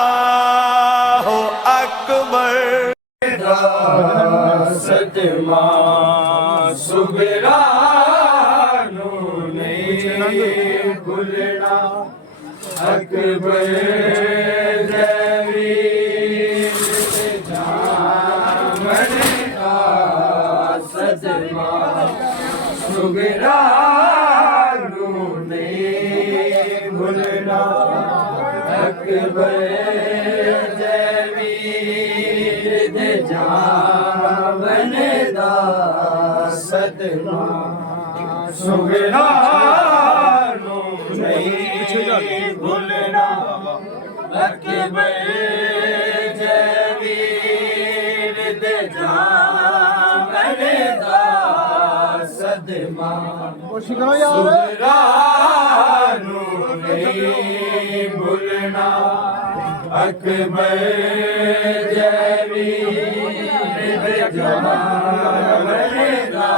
अल्लाहु अकबर। सदमा सुगरानो ने भूलना अकबर सदमा सुगरानो ने भूलना अकबर सदमा सुगरानो नहीं भूलना अकबर जवीर दे जामन दा सदमा सुगरानो नहीं भूलना अकबर जवीर दे जामन दा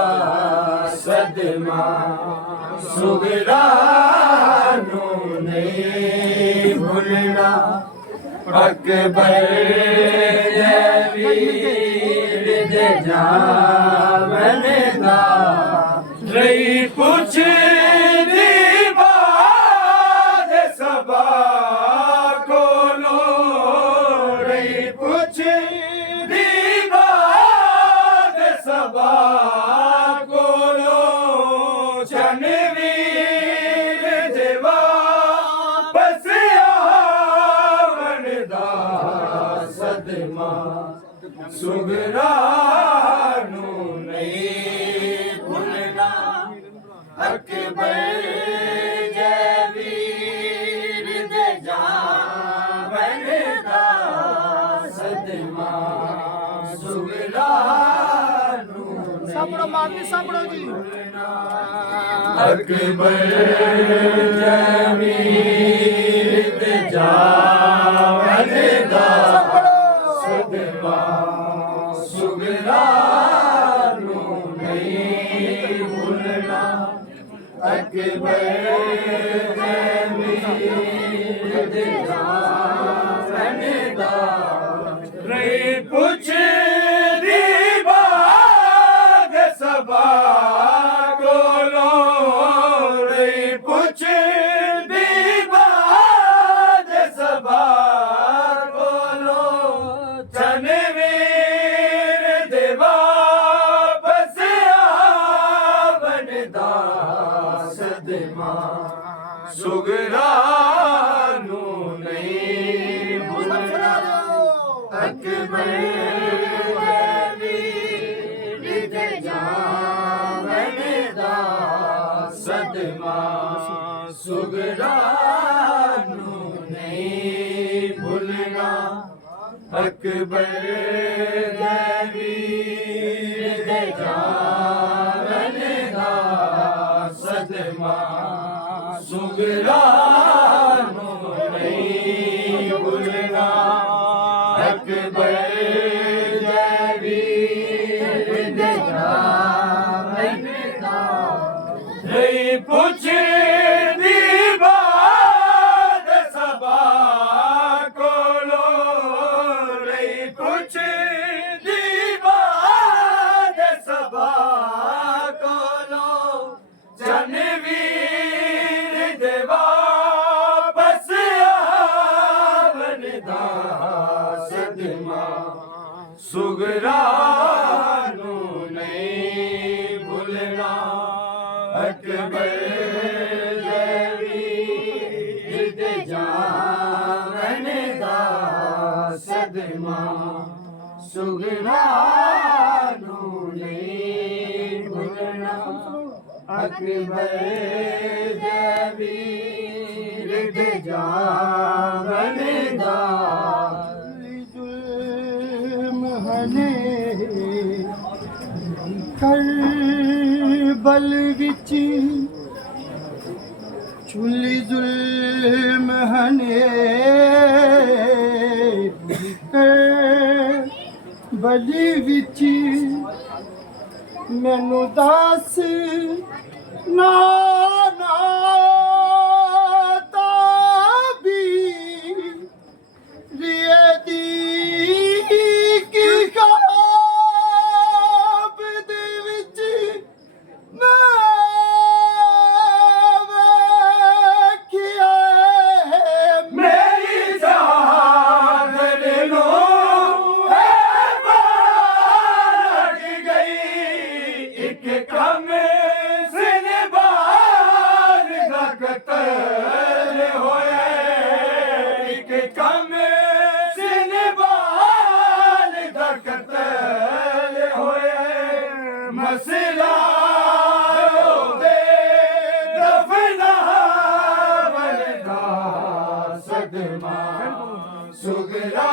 सदमा सुगरानो नहीं भूलना अकबर जवीर दे जामन दा रही पुछ दी बात सबा कोलो रही पुछ दी बात सबा चनवीर देवा पसियावन दा सदमा सुगरानो नहीं भूलना अकबर जवीर दे जामन दा सदमा सुगरानो सापड़ो मारनी सापड़ो जी अकबर जमीर दे जामन दा सदमा सुगरानो नहीं भूलना अकबर जमीर दे जामन दा रही पुछ दी बात सबा सुगरानो नहीं भूलना अकबर जवीर दे जामन दा सदमा सुगरानो नहीं भूलना अकबर जवीर दे जामन दा सदमा सुगरानो नहीं भूलना अकबर जवीर दे जामन दा रही पुछ दी बात सबा कोलो रही पुछ दी बात सबा कोलो चनवीर देवा पसियावन दा सदमा सुगरानो नहीं भूलना अकबर जवीर दे जामन दा सदमा सुगरानो नहीं भूलना अकबर जवीर दे जामन दा जुल्महने करबल विच चुली जुल्महने करबल विच ਮੈਨੂੰ ਦੱਸ ਨਾ ਨਾ ਤਾਬੀ ਰੀਏ ਦੀ ਕੀ ਖਾਬ ਦੇ ਵਿੱਚ ਮੈਂ ਵੇਖਿਆ ਮੇਰੀ ਜਾਨ ਨੂੰ ਹੈ ਬਾਗ ਗਈ ਇੱਕ ਕੰਮ ਸਿਨਬਾਰ ਦਾ ਕਤਲ ਹੋਇਆ ਇੱਕ ਕੰਮ ਸਿਨਬਾਰ ਦਾ ਕਤਲ ਹੋਇਆ ਮਸਲਾ ਉਹਦੇ ਦਫਨਾਵਣ ਦਾ ਸਦਮਾ ਸੁਗਰਾ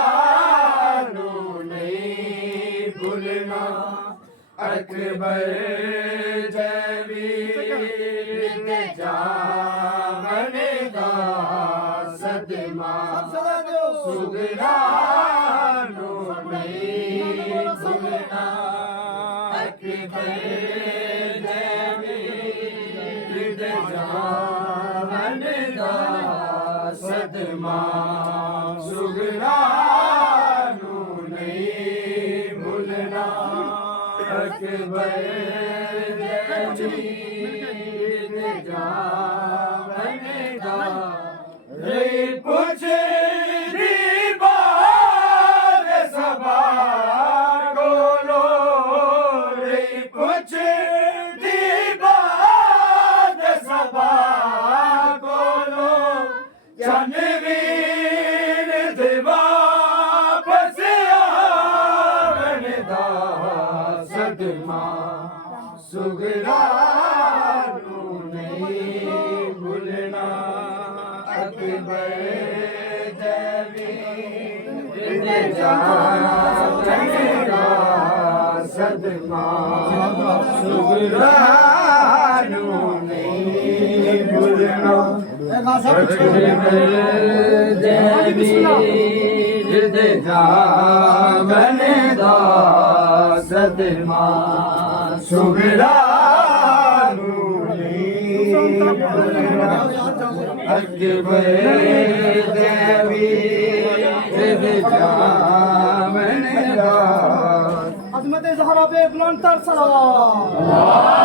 ਨੂੰ ਨਹੀਂ ਭੁੱਲਣਾ ਅਕਬਰ ਜਵੀਰ ਦੇ ਜਾਵਣ ਦਾ ਸਦਮਾ ਸੁਗਰਾ ਨੂੰ ਨਹੀਂ ਭੁੱਲਣਾ ਅਕਬਰ ਜਵੀਰ ਦੇ ਜਾਵਣ ਦਾ ਸਦਮਾ ਸੁਗਰਾ ਨੂੰ ਨਹੀਂ ਭੁੱਲਣਾ ਅਕਬਰ ਜਵੀਰ ਦੇ ਜਾਵਣ ਦਾ ਰਹੀ ਪੁੱਛਦੀ ਬਾਤ ਸਭਾ ਕੋਲੋਂ ਰਹੀ ਪੁੱਛਦੀ ਬਾਤ ਸਭਾ ਕੋਲੋਂ ਜਨਵੀਰ ਦੇ ਵਾਪਸ ਆਵਣ ਦਾ ਸਦਮਾ ਸੁਗਰਾ ਨੂੰ ਨਹੀਂ ਭੁੱਲਣਾ ਅਕਬਰ ਜਵੀਰ ਦੇ ਜਾਵਣ ਦਾ ਸਦਮਾ ਸੁਗਰਾ ਨੂੰ ਨਹੀਂ ਭੁੱਲਣਾ ਜਵੀਰ ਦੇ ਜਾਵਣ ਦਾ ਸਦਮਾ ਸੁਗਰਾ ਨੂੰ ਨਹੀਂ ਭੁੱਲਣਾ ਅਕਬਰ ਜਵੀਰ ਦੇ ਜਾਵਣ ਦਾ अजमत ज़हरा पे बुलंदतर सलावत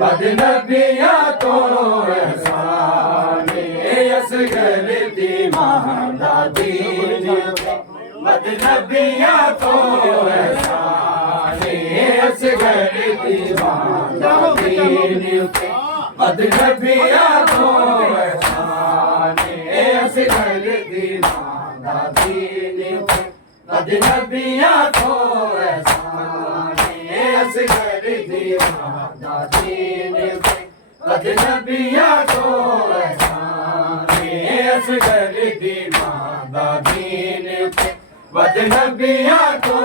बदनबिया तो एहसाने असगर दी महंगा दीन बदनबिया तो एहसाने असगर दी महंगा दीन बदनबिया तो एहसाने असगर दी महंगा दीन बदनबिया तो एहसाने असगर दी महंगा दीन बदनबिया तो एहसाने असगर दी महंगा दीन बदनबिया तो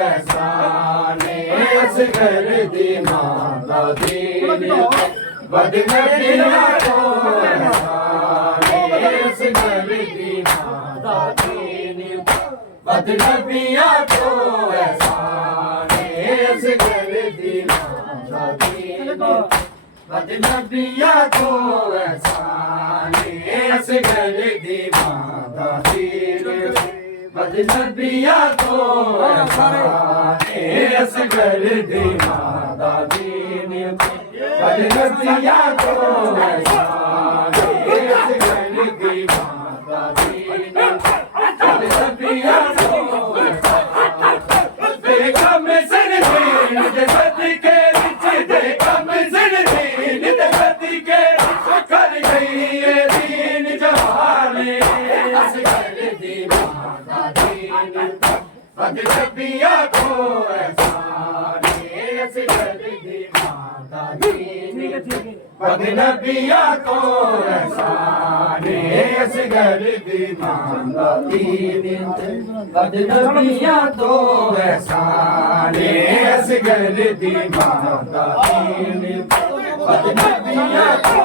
एहसाने असगर दी महंगा दीन बदनबिया तो एहसाने असगर दी महंगा दीन बदनबिया तो एहसाने असगर दी महंगा दीन बदनबिया तो एहसाने असगर दी महंगा दीन बदनबिया तो एहसाने असगर दी महंगा दीन बदनबिया तो एहसाने असगर दी महंगा दीन बदनबिया तो देखा मैं सर दे बद के विच दे दी माता दीन बदनबिया तो एहसान असगर दी माता दीन बदनबिया तो एहसान असगर दी माता दीन बदनबिया तो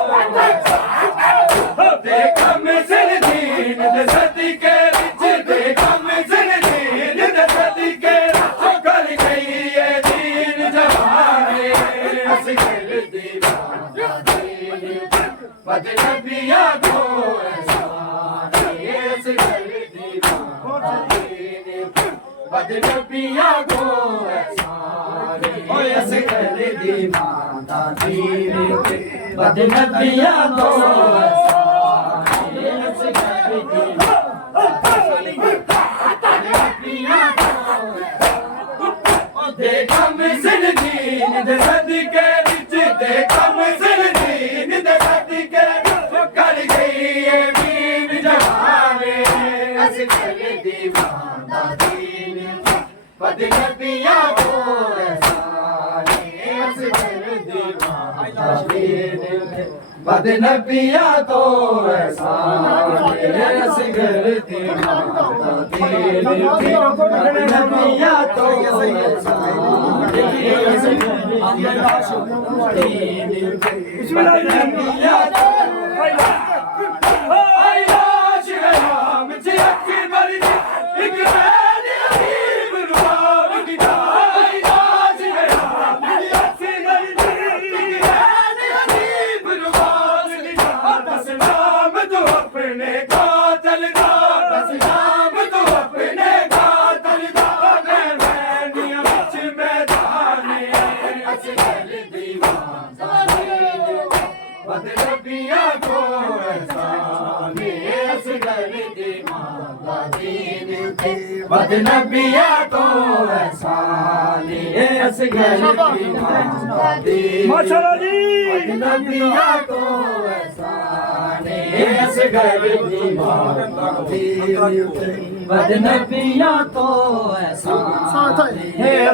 देखा मिसल दीन दसती के विच देखा मिसल दीन दसती के कर गई ये दीन जवाने असगर दी माता दीन बदनबिया तो एहसान असगर दी माता दीन बदनबिया तो एहसान असगर दी माता दीन बदनबिया तो देखा मिसल दीन दसदी के विच देखा मिसल दीन दसदी के कर गई ये दीन जवाने असगर दी माता दीन बदनबिया तो एहसान असगर दी माता दीन बदनबिया तो एहसान असगर दी माता दीन बदनबिया तो एहसान बदनबिया तो आयाश हराम जी अकबर दी एक मैंने अजीब रुबाब की आयाश हराम जी अकबर दी एक मैंने अजीब रुबाब की दस नाम तो अपने कातल दा दस नाम तो अपने कातल दा मैनिया विच मैदाने असगर दी माता दीन बदनबिया तो एहसान असगर दी माता दीन बदनबिया तो एहसान असगर दी माता दीन बदनबिया तो एहसान असगर दी माता दीन बदनबिया तो एहसान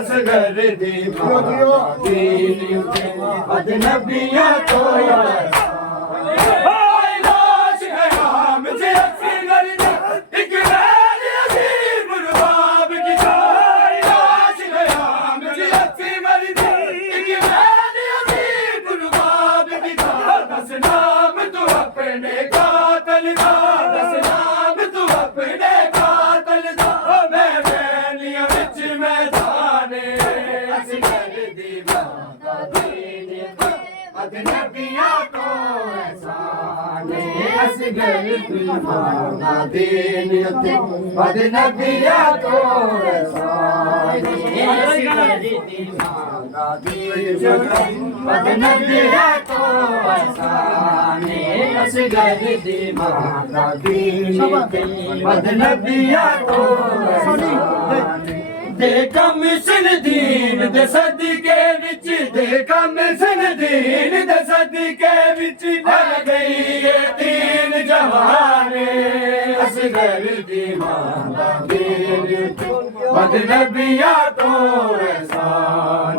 असगर दी माता दीन बदनबिया तो लाश है राम जी असगर एक मैंने अजीब रुबाब की लाश है राम जी असगर एक मैंने अजीब रुबाब की दस नाम तो अपने कातल दा दस नाम तो अपने कातल दा मैं मैनिया विच मैदाने असगर दी माता दीन बदनबिया तो एहसान असगर दी माता दीन बदनबिया तो एहसान असगर दी माता दीन बदनबिया तो एहसान असगर दी माता दीन बदनबिया तो एहसान देखा मिसल दीन दसदी के विच देखा मिसल दीन दसदी के विच कर गई ये दीन जवाने असगर दी माता दीन बदनबिया तो एहसान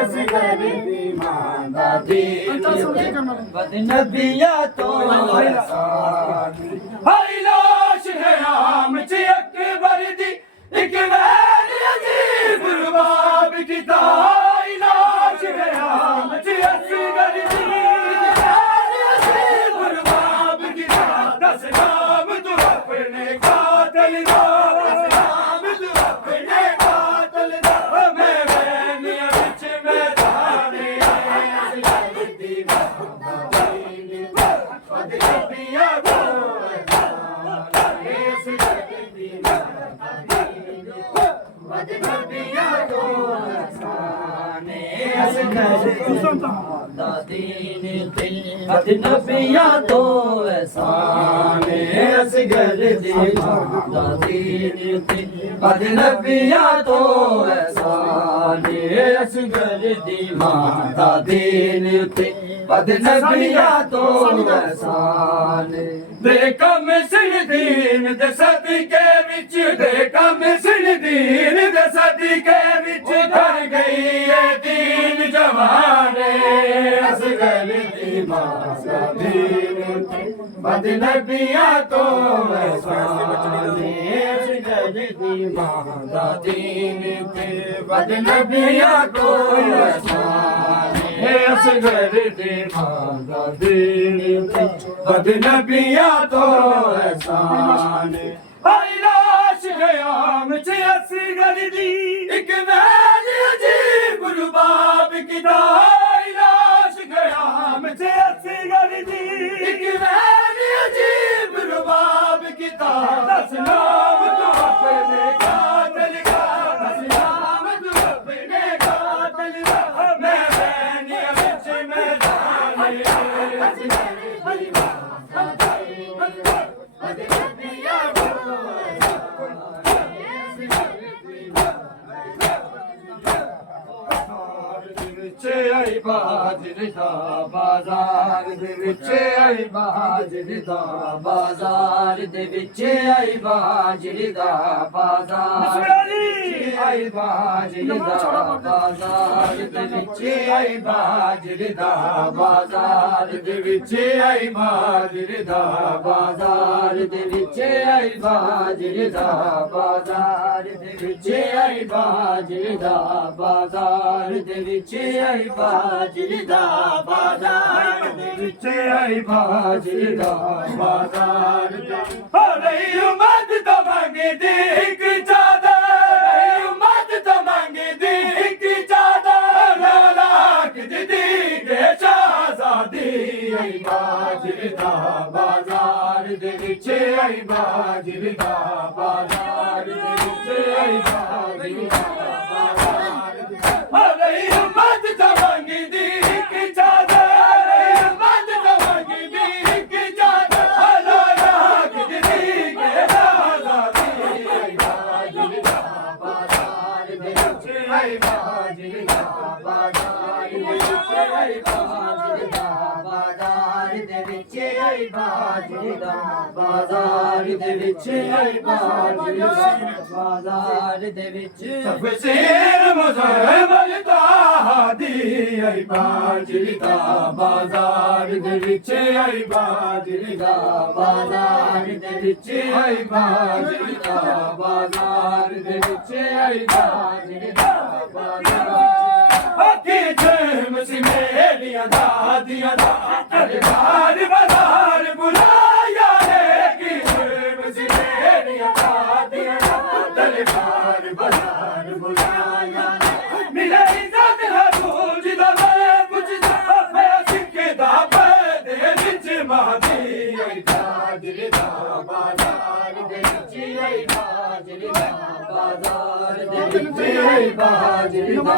असगर दी माता दीन बदनबिया तो एहसान हाय लाश है राम जी अकबर दी एक मैंने अजीब रुबाब की लाश है राम जी असगर दी एक मैंने अजीब रुबाब की दस नाम तो अपने कातल दा दस नाम तो अपने कातल दा मैं मैनिया विच मैदाने असगर दी माता दीन बदनबिया तो एहसान असगर दी माता दीन बदनबिया तो एहसान दीन ते अजनबिया तो एहसान असगर दी दीन ते अजनबिया तो एहसान असगर दी माता दीन ते अजनबिया तो एहसान देखा मिसल दीन दे सदके विच देखा मिसल दीन दे सदके विच कर गई है दीन जवाने असगल दी माता दीन बदनबिया तो एहसाने असगल दी माता दीन बदनबिया तो एहसाने असगर दी माता दीन बदनबिया तो एहसान आई लाश गया मुझे असगर दी एक वैल अजीब रुबाब की आई लाश गया मुझे असगर दी एक वैल अजीब रुबाब की दस नाम तो अपने कातिल का दस नाम तो अपने कातिल का मैं बैनिया विच मैदान आई बाजरी दा बाजार दे विच आई बाजरी दा बाजार दे विच आई बाजरी दा बाजार आई बाजरी दा बाजार दे विच आई बाजरी दा बाजार दे विच आई बाजरी दा बाजार दे विच आई बाजरी दा बाजार दे विच आई बाजरी दा बाजार दे विच आई बाजरी दा बाजार दे विच आई बाजरी दा बाजार हो रही उम्मत तो मंगदी एक चादर उम्मत तो मंगदी एक चादर लाख दी के शहजादी आई बाजरी दा बाजार दे विच आई बाजरी दा बाजार दे विच आई बाजरी दा बाजार हो रही उम्मत तो मंगदी एक चादर उम्मत तो मंगदी एक चादर लाख दी के शहजादी आई बाजरी दा बाजार दे विच आई बाजरी दा बाजार दे विच आई बाजरी दा बाजार दे विच आई बाजरी दा बाजार दे विच आई बाजरी दा बाजार दे विच तफसीर मुज़म्मिल तादी आई बाजरी दा बाजार दे विच आई बाजरी दा बाजार दे विच आई बाजरी दा बाजार दे विच आई बाजरी दा बाजार की जम सी मेरियां दादियां दा दरबार बाजार बुलाया रे की जम सी मेरियां दादियां दा दरबार बाजार बुलाया मिले इज्जत हजूर जी दा मैं पुछदा मैं सिक्के दा दे विच महदी आई बाजरी दा बाजार दे विच आई बाजरी दा बाजार दे विच आई बाजरी दा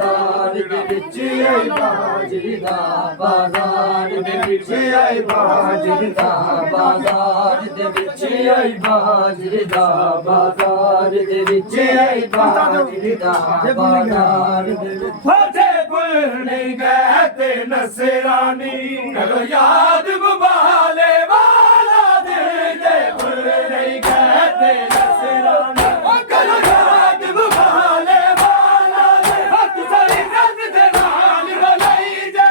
बाजार दे विच आई बाजरी दा बाजार दे विच आई बाजरी दा बाजार दे विच आई बाजरी दा बाजार दे विच आई बाजरी दा बाजार दे विच फटे गुल नहीं कहते नसरानी करो याद गुबाले वाला दिल दे गुल नहीं कहते नसरानी करो याद गुबाले वाला दिल हक सारी नज़ दे नाल वलाई जे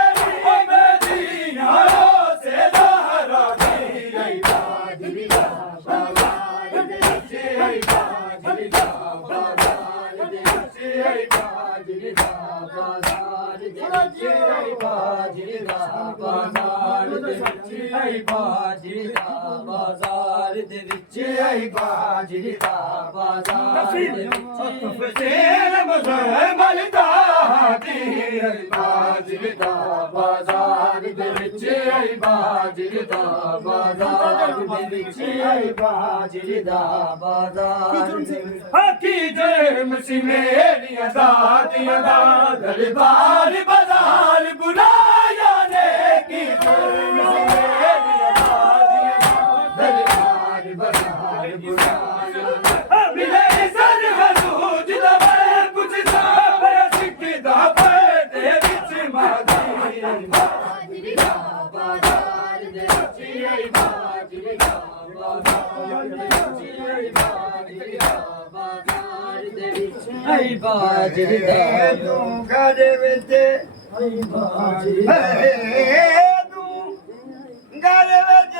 ओ मदीना से लहरा दी आई बाजरी दा बाजार दे विच आई बाजरी दा बाजार दे विच आई बाजरी दा बाजार दे विच आई ਬਾਜਰੀ ਦਾ ਬਾਜ਼ਾਰ ਦੇ ਵਿੱਚ ਆਈ ਬਾਜਰੀ ਦਾ ਬਾਜ਼ਾਰ ਦੇ ਵਿੱਚ ਆਈ ਬਾਜਰੀ ਦਾ ਬਾਜ਼ਾਰ ਦੇ ਵਿੱਚ ਫਸੇਲ ਮਜ਼ਹਬਲ ਦਾ ਦੀ ਬਾਜਰੀ ਦਾ ਬਾਜ਼ਾਰ ਦੇ ਵਿੱਚ ਆਈ ਬਾਜਰੀ ਦਾ ਬਾਜ਼ਾਰ ਦੇ ਵਿੱਚ ਆਈ ਬਾਜਰੀ ਦਾ ਬਾਜ਼ਾਰ ਹਾਕੀ ਜੇ ਮਸੀ ਮੇਰੀਆਂ ਦਾਦੀਆਂ ਦਾ ਦਰਬਾਰ ਬਾਜ਼ਾਰ ਬੁਲਾਇਆ ਨੇ ਕੀ ਜੇ ਮਸੀ ਮੇਰੀਆਂ ਦਾਦੀਆਂ ਦਾ ਦਰਬਾਰ ਬਾਜ਼ਾਰ ਬੁਲਾਇਆ ਮਿਲੇ ਸਰ ਹਜ਼ੂਰ ਦਾ ਮੈਂ ਪੁੱਛਦਾ ਪਿਆ ਸਿੱਖਦਾ ਪਰਦੇ ਵਿੱਚ ਮਾਦੀ ਬਾਜਰੀ ਦਾ ਬਾਜ਼ਾਰ ਦੇ ਵਿੱਚ ਆਈ ਬਾਜਰੀ ਦਾ ਬਾਜ਼ਾਰ ਦੇ ਵਿੱਚ ਆਈ ਬਾਜਰੀ ਦਾ ਬਾਜ਼ਾਰ ਦੇ ਵਿੱਚ ਆਈ ਬਾਜਰੀ ਦਾ ਤੂੰ ਘਰ ਵਿੱਚ ਆਈ ਬਾਜਰੀ ਤੂੰ ਘਰ ਵਿੱਚ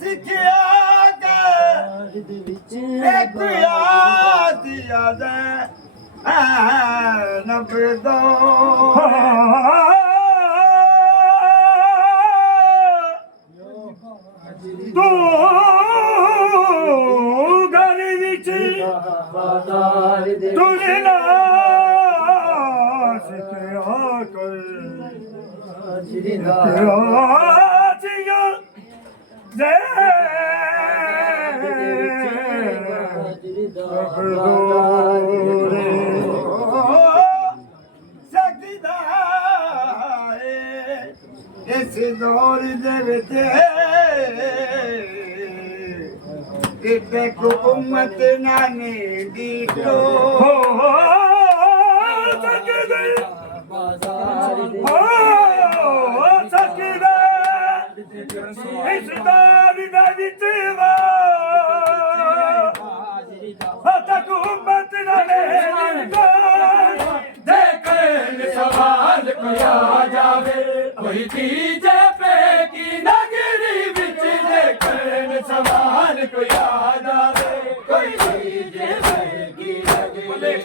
ਸਿੱਖਿਆ ਕਰ ਦੇ ਵਿੱਚ ਇੱਕ ਯਾਦ ਯਾਦ ਨਬਦੋ ਤੂੰ ਘਰ ਵਿੱਚ ਬਾਜ਼ਾਰ ਦੇ ਤੁਰੇ ਨਾ ਸਿੱਖਿਆ ਕਰ ਬਾਜਰੀ ਦਾ ਰਾਜੀਆਂ ਦੇ ਬਾਜਰੀ ਦਾ ਬਾਜ਼ਾਰ ਦੇ ਸਕਦਾ ਹੈ ਇਸ ਦੌਰ ਦੇ ਵਿੱਚ ਕਿਤੇ ਹੁਕੂਮਤ ਨਾ ਨੇ ਦੀਟੋ ਸਕਦਾ ਬਾਜ਼ਾਰ ਦੇ ਸਕਦਾ ਇਸ ਦੌਰ ਦੇ ਵਿੱਚ ਬਾਜਰੀ ਦਾ ਹਕੂਮਤ ਨਾ ਨੇ ਦੀਟੋ ਦੇਖਣ ਸਵਾਲ ਕੋਈ ਆ ਜਾਵੇ ਕੋਈ ਤੀਜੇ ਪੇ ਕੀ ਨਗਰੀ ਵਿੱਚ ਦੇਖਣ ਸਵਾਲ ਕੋਈ ਆ ਜਾਵੇ ਕੋਈ ਤੀਜੇ ਪੇ ਕੀ ਨਗਰੀ ਬਲੇ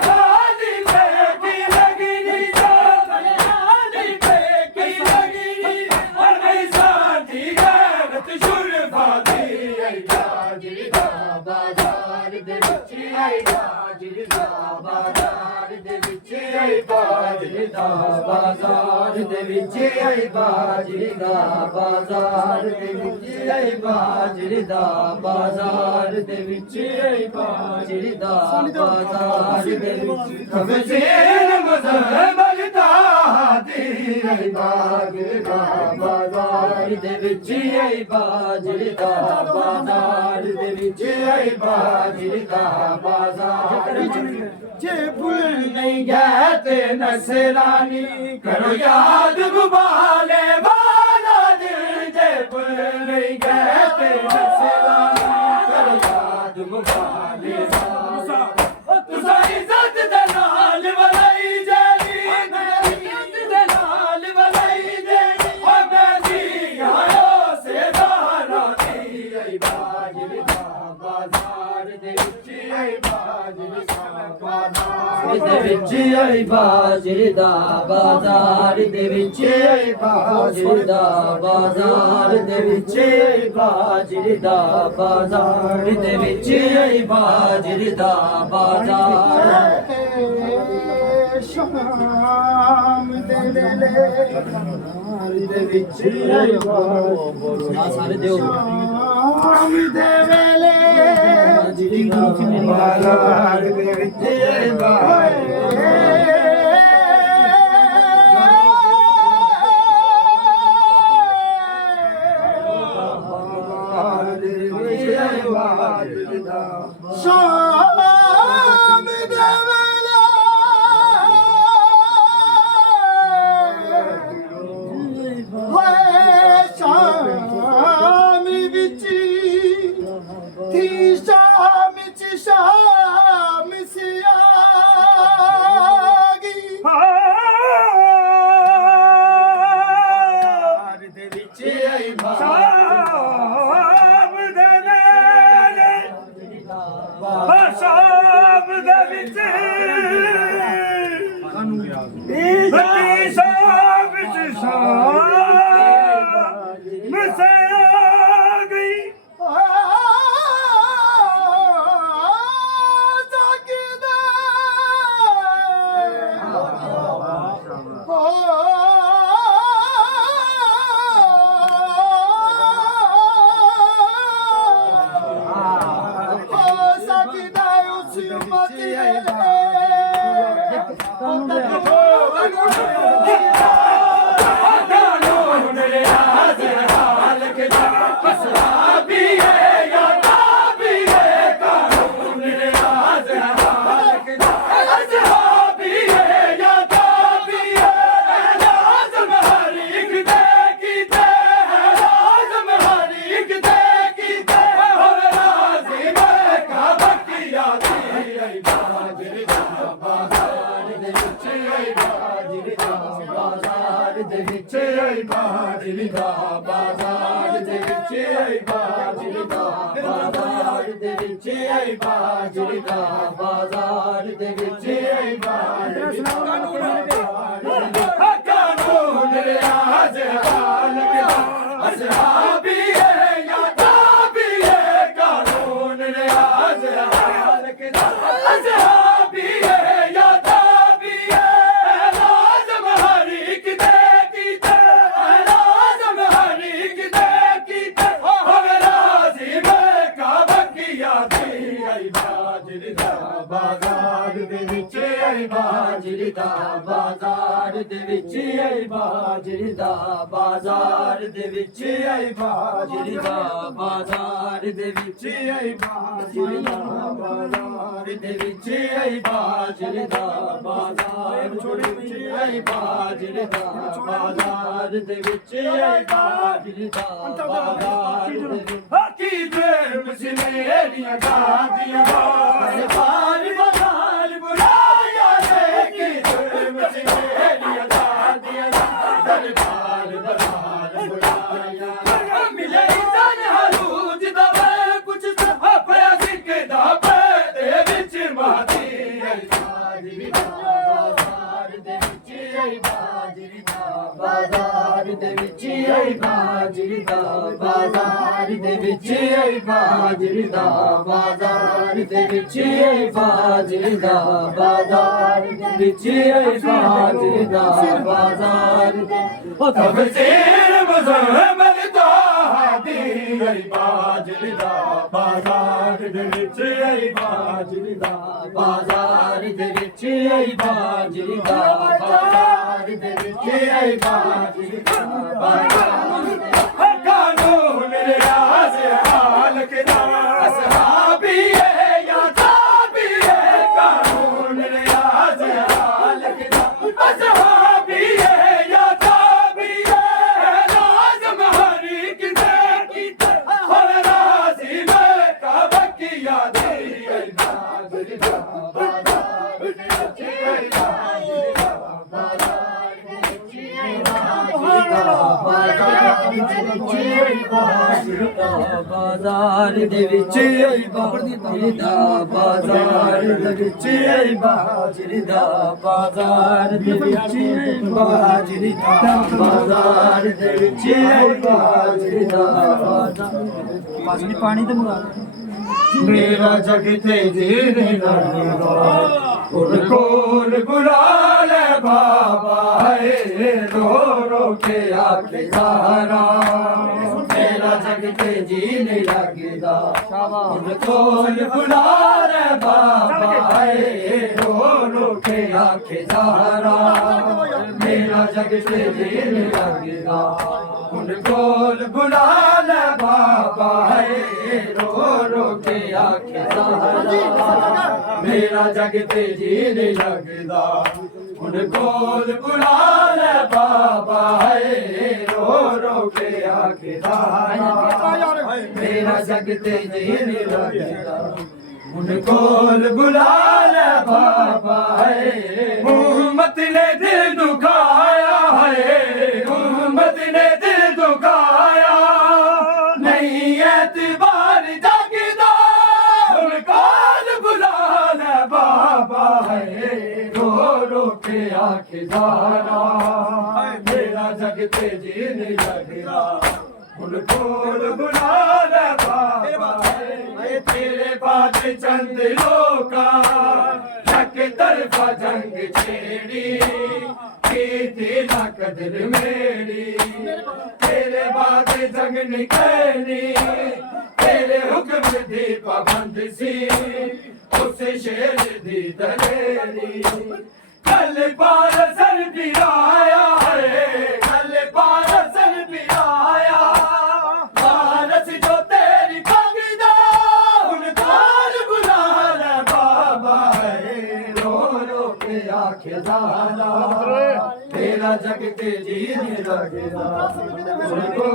ਬਾਦੀ ਪੇ ਕੀ ਨਗਰੀ ਜਾ ਬਲੇ ਬਾਦੀ ਪੇ ਕੀ ਨਗਰੀ ਔਰ ਨਹੀਂ ਸਾਡੀ ਗੈਰਤ ਸ਼ੁਰਫਾ ਦੀ ਆਈ ਬਾਜਰੀ ਦਾ ਬਾਜ਼ਾਰ ਦੇ ਵਿੱਚ ਆਈ ਬਾਜਰੀ ਦਾ ਬਾਜ਼ਾਰ ਦੇ ਵਿੱਚ ਆਈ ਬਾਜਰੀ ਦਾ ਬਾਜ਼ਾਰ ਦੇ ਵਿੱਚ ਆਈ ਬਾਜਰੀ ਦਾ ਬਾਜ਼ਾਰ ਦੇ ਵਿੱਚ ਆਈ ਬਾਜਰੀ ਦਾ ਬਾਜ਼ਾਰ ਦੇ ਵਿੱਚ ਆਈ ਬਾਜਰੀ ਦਾ ਬਾਜ਼ਾਰ ਦੇ ਵਿੱਚ ਖਬਜ਼ੇਨ ਮਜ਼ਹਬਲ ਦਾ ਦੀ ਆਈ ਬਾਜਰੀ ਦਾ ਬਾਜ਼ਾਰ ਦੇ ਵਿੱਚ ਆਈ ਬਾਜਰੀ ਦਾ ਬਾਜ਼ਾਰ ਦੇ ਵਿੱਚ ਆਈ ਬਾਜਰੀ ਦਾ ਬਾਜ਼ਾਰ ਜੇ ਭੁੱਲ ਨਹੀਂ ਗਏ ਤੇ ਨਸਰਾਨੀ ਕਰੋ ਯਾਦ ਗੁਬਾਲੇ ਵਾਲਾ ਦਿਲ ਜੇ ਭੁੱਲ ਨਹੀਂ ਗਏ ਤੇ ਨਸਰਾਨੀ ਕਰੋ ਯਾਦ ਗੁਬਾਲੇ ਵਾਲਾ ਤੁਸਾਂ ਇੱਜ਼ਤ ਦੇ ਨਾਲ ਵਲਾਈ ਜਾਨੀ ਇੱਜ਼ਤ ਦੇ ਨਾਲ ਵਲਾਈ ਜਾਨੀ ਓ ਮੈਂ ਜੀ ਆਇਓ ਸੇਦਾਰਾ ਦੀ ਆਈ ਬਾਜਰੀ ਦਾ ਬਾਜ਼ਾਰ ਦੇ ਵਿੱਚ ਆਈ ਬਾਜਰੀ ਦਾ ਬਾਜ਼ਾਰ ਦੇ ਵਿੱਚ ਆਈ ਬਾਜਰੀ ਦਾ ਬਾਜ਼ਾਰ ਦੇ ਵਿੱਚ ਆਈ ਬਾਜਰੀ ਦਾ ਬਾਜ਼ਾਰ ਦੇ ਵਿੱਚ ਆਈ ਬਾਜਰੀ ਦਾ ਬਾਜ਼ਾਰ ਦੇ ਵਿੱਚ ਆਈ ਬਾਜਰੀ ਦਾ ਬਾਜ਼ਾਰ ਸ਼ਾਮ ਦੇ ਵੇਲੇ ਦੇ ਵਿੱਚ ਆਈ ਬਾਜਰੀ ਸਾਰੇ ਦਿਓ ਸ਼ਾਮ ਦੇ ਵੇਲੇ ਬਾਜਰੀ ਦਾ ਬਾਜ਼ਾਰ ਦੇ ਵਿੱਚ ਸ਼ਾਮ ਦੇ ਵੇਲੇ ਹੋਏ ਸ਼ਾਮ ਵਿੱਚ ਥੀ ਸ਼ਾਮ ਚ ਸ਼ਾਮ ਸਿਆ ਸ਼ਾਮ ਦੇ ਵਿੱਚ ਬੱਤੀ ਸ਼ਾਮ ਵਿੱਚ ਸ਼ਾਮ ਮਸਾ ਗਈ ਬਾਜਰੀ ਦਾ ਬਾਜ਼ਾਰ ਦੇ ਵਿੱਚ ਆਈ ਬਾਜਰੀ ਦਾ ਬਾਜ਼ਾਰ ਦੇ ਵਿੱਚ ਆਈ ਬਾਜਰੀ ਦਾ ਬਾਜ਼ਾਰ ਦੇ ਵਿੱਚ ਆਈ ਬਾਜਰੀ ਦਾ ਕਾਨੂੰਨ ਰਿਆਜ਼ ਹਾਲ ਕੇ ਅਸਹਾਬੀ ਹੈ ਯਾ ਤਾਬੀ ਹੈ ਕਾਨੂੰਨ ਰਿਆਜ਼ ਹਾਲ ਕੇ ਅਸਹਾਬੀ ਹੈ ਯਾ ਤਾਬੀ ਹੈ ਲਾਜ਼ਮ ਹਰੀ ਕਿਤੇ ਬਾਜ਼ਾਰ ਦੇ ਵਿੱਚ ਆਈ ਬਾਜਰੀ ਦਾ ਬਾਜ਼ਾਰ ਦੇ ਵਿੱਚ ਆਈ ਬਾਜਰੀ ਦਾ ਬਾਜ਼ਾਰ ਦੇ ਵਿੱਚ ਆਈ ਬਾਜਰੀ ਦਾ ਬਾਜ਼ਾਰ ਦੇ ਵਿੱਚ ਆਈ ਬਾਜਰੀ ਦਾ ਬਾਜ਼ਾਰ ਦੇ ਵਿੱਚ ਆਈ ਬਾਜਰੀ ਦਾ ਬਾਜ਼ਾਰ ਛੋੜੇ ਵਿੱਚ ਆਈ ਬਾਜਰੀ ਦਾ ਬਾਜ਼ਾਰ ਦੇ ਵਿੱਚ ਆਈ ਬਾਜਰੀ ਦਾ ਬਾਜ਼ਾਰ ਦੇ ਵਿੱਚ ਕੀ ਦੇਰ ਮਸਲੇਰੀਆਂ ਗਾਦੀਆਂ ਬਾਜ਼ਾਰ ਬਾਜ਼ਾਰ ਬੁਲਾਇਆ ਰੇ ਕੀ ਦੇਰ ਮਸਲੇਰੀਆਂ ਗਾਦੀਆਂ ਦਰਬਾਰ ਬਾਜ਼ਾਰ ਬੁਲਾਇਆ ਮਿਲੇ ਇਨਸਾਨ ਹਰੂਜ ਦਾ ਵੇ ਕੁਛ ਸਫਿਆ ਸਿੱਕੇ ਦਾ ਪੇ ਦੇ ਵਿੱਚ ਮਾਦੀ ਆਈ ਬਾਜਰੀ ਦਾ ਬਾਜ਼ਾਰ ਦੇ ਵਿੱਚ ਆਈ ਬਾਜਰੀ ਦਾ ਬਾਜ਼ਾਰ ਦੇ ਵਿੱਚ ਆਈ ਬਾਜਰੀ ਦਾ ਬਾਜ਼ਾਰ ਦੇ ਵਿੱਚ ਆਈ ਬਾਜਰੀ ਦਾ ਬਾਜ਼ਾਰ ਦੇ ਵਿੱਚ ਆਈ ਬਾਜਰੀ ਦਾ ਬਾਜ਼ਾਰ ਦੇ ਵਿੱਚ ਆਈ ਬਾਜਰੀ ਦਾ ਬਾਜ਼ਾਰ ਉਹ ਤਫਸੀਰ ਮੁਜ਼ਮਲ ਦਾ ਦੀ ਆਈ ਬਾਜਰੀ ਦਾ ਬਾਜ਼ਾਰ ਦੇ ਵਿੱਚ ਆਈ ਬਾਜਰੀ ਦਾ ਬਾਜ਼ਾਰ ਦੇ ਵਿੱਚ ਆਈ ਬਾਜਰੀ ਦਾ ਬਾਜ਼ਾਰ ਦੇ ਵਿੱਚ ਆਈ ਬਾਜਰੀ ਦਾ ਕਾਨੂੰਨ ਰਿਆਜ਼ ਹਾਲ ਕੇ ਅਸਹਾਬੀ ਹੈ ਯਾ ਤਾਬੀ ਹੈ ਕਾਨੂੰਨ ਰਿਆਜ਼ ਹਾਲ ਕੇ ਅਸਹਾਬੀ ਹੈ ਯਾ ਤਾਬੀ ਹੈ ਲਾਜ਼ਮ ਹਰੀ ਕਿਤੇ ਕੀਤੇ ਹਰ ਰਾਜ਼ੀ ਮੈਂ ਕਾਬਾ ਕੀ ਯਾਦ ਆਈ ਬਾਜਰੀ ਦਾ ਬਾਜ਼ਾਰ ਦੇ ਵਿੱਚ ਆਈ ਬਾਜਰੀ ਦਾ ਬਾਜ਼ਾਰ ਦੇ ਵਿੱਚ ਆਈ ਬਾਜ਼ਾਰ ਦੇ ਵਿੱਚ ਆਈ ਬਾਜਰੀ ਦਾ ਬਾਜ਼ਾਰ ਦੇ ਵਿੱਚ ਆਈ ਬਾਜਰੀ ਦਾ ਬਾਜ਼ਾਰ ਦੇ ਵਿੱਚ ਆਈ ਬਾਜਰੀ ਦਾ ਬਾਜ਼ਾਰ ਦੇ ਵਿੱਚ ਆਈ ਬਾਜਰੀ ਦਾ ਬਾਜ਼ਾਰ ਪਾਣੀ ਤੇ ਮੰਗਾ ਮੇਰਾ ਜਗ ਤੇ ਜੀਨੇ ਲੱਗਦਾ ਉਨ ਕੋਲ ਬੁਲਾ ਲੈ ਬਾਬਾ ਹੈ ਰੋ ਰੋ ਕੇ ਆਖੇ ਸਾਰਾ ਮੇਰਾ ਜਗ ਤੇ ਜੀ ਨਹੀਂ ਲੱਗਦਾ ਉਨ ਕੋਲ ਬੁਲਾ ਲੈ ਬਾਬਾ ਹੈ ਰੋ ਰੋ ਕੇ ਆਖੇ ਸਾਰਾ ਮੇਰਾ ਜਗ ਤੇ ਜੀ ਨਹੀਂ ਲੱਗਦਾ ਉਨ ਕੋਲ ਬੁਲਾ ਲੈ ਬਾਬਾ ਹੈ ਰੋ ਰੋ ਕੇ ਆਖੇ ਸਾਰਾ ਮੇਰਾ ਜਗ ਤੇ ਜੀ ਨਹੀਂ ਲੱਗਦਾ ਹੁਣ ਕੋਲ ਬੁਲਾ ਲੈ ਬਾਬਾ ਹੈ ਰੋ ਰੋ ਕੇ ਆਖਦਾ ਮੇਰਾ ਜਗ ਤੇ ਜੀ ਨਹੀਂ ਲੱਗਦਾ ਹੁਣ ਕੋਲ ਬੁਲਾ ਲੈ ਬਾਬਾ ਹੈ ਉਮਤ ਨੇ ਦਿਲ ਦੁਖਾਇਆ ਹੈ ਉਮਤ ਨੇ ਦਿਲ ਦੁਖਾਇਆ ਨਹੀਂ ਐਤਬਾਰ ਜਗਦਾ ਹੁਣ ਕੋਲ ਬੁਲਾ बाबा है रो रो के आंखें ज़ारा मेरा जगते जी नहीं लगदा खोल बुला ले बाबा है तेरे बाद चंद लोका एक तरफा जंग छेड़ी की ना कदर मेरी तेरे बाद जंग निकली तेरे हुक्म दी पाबंद सी उस शेर दी दलेरी कल पार सर भी आया है कल पार सर भी आया भारत जो तेरी भागीदा उन काल बुला ले बाबा है रो रो के आंखें ज़ारा तेरा जग के जीने लगेगा उनको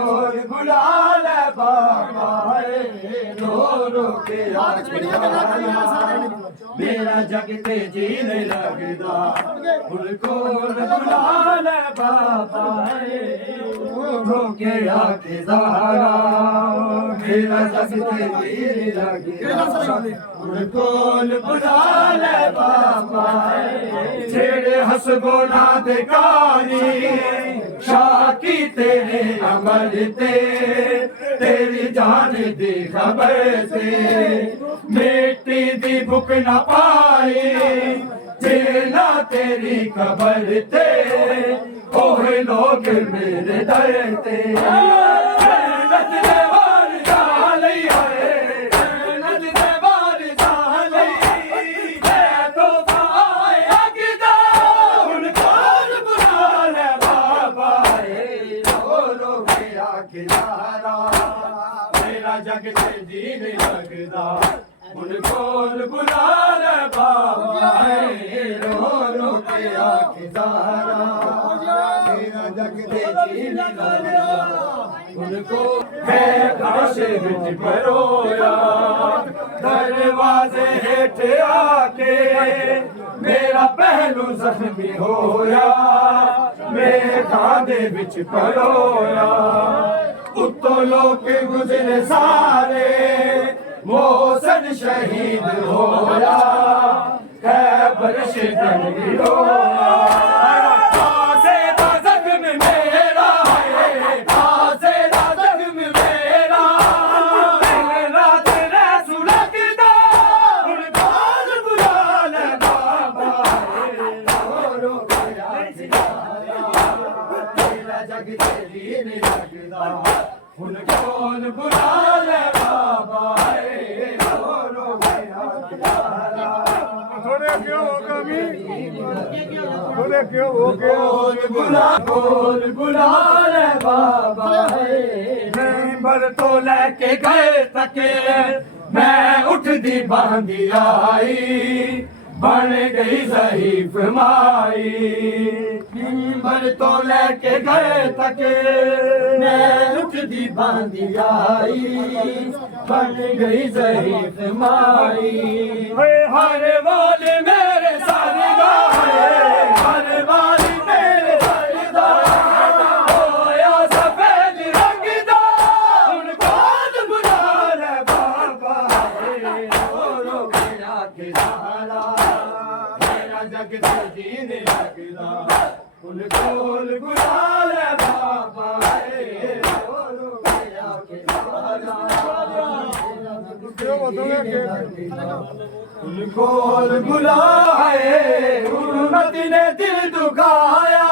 बुला ले बाबा है रो रो के आंखें ज़ारा मेरा जग के जीने लगेगा उनको बुला ले बाबा है रो के आंखें ज़ारा मेरा जग के जीने लगेगा उनको बुला ले बाबा है छेड़े हसबो ना देकारी शाकी तेरे अमल ते तेरी जान दी खबर से मिट्टी दी भुक न पाई जेना तेरी खबर ते ओहे लोग मेरे दर ते मेरा जग से जी नहीं लगदा उनको बुला ले बाबा है रो रो के आंखें ज़ारा मेरा जग से जी नहीं लगदा उनको है काशे विच परोया दरवाजे हेठ आके मेरा पहलू जख्मी होया मेरे खादे विच परोया उत्तो लोग गुजरे सारे मोहसन शहीद होया खैबर शिकन भी होया फांसे दा जख्म मेरा है फांसे दा जख्म मेरा रात रैसू लगदा हुण बाल बुला ले बाबा रो रो के आंखें ज़ारा तेरा जग तेरी नहीं लगदा उन कौन बुला ले बाबा है रो रो के आंखें ज़ारा थोड़े क्यों हो कमी थोड़े क्यों हो कौन बुला ले बाबा है मेंबर तो लेके गए तके मैं उठ दी बांधी आई बन गई ज़हीफ माई मेंबर तो लेके गए तके मैं उठ दी बांधी आई बन गई ज़हीफ माई हर वाले मेरे सारिदा है हर वाली मेरे सारिदा होया सफेद रंग दा हुण कौन बुला ले बाबा है रो रो के आंखें ज़ारा मेरा जग ते जीने लगदा हुण कौन बुला ले बाबा है रो रो के आंखें ज़ारा उनको बुलाए उम्मत ने दिल दुखाया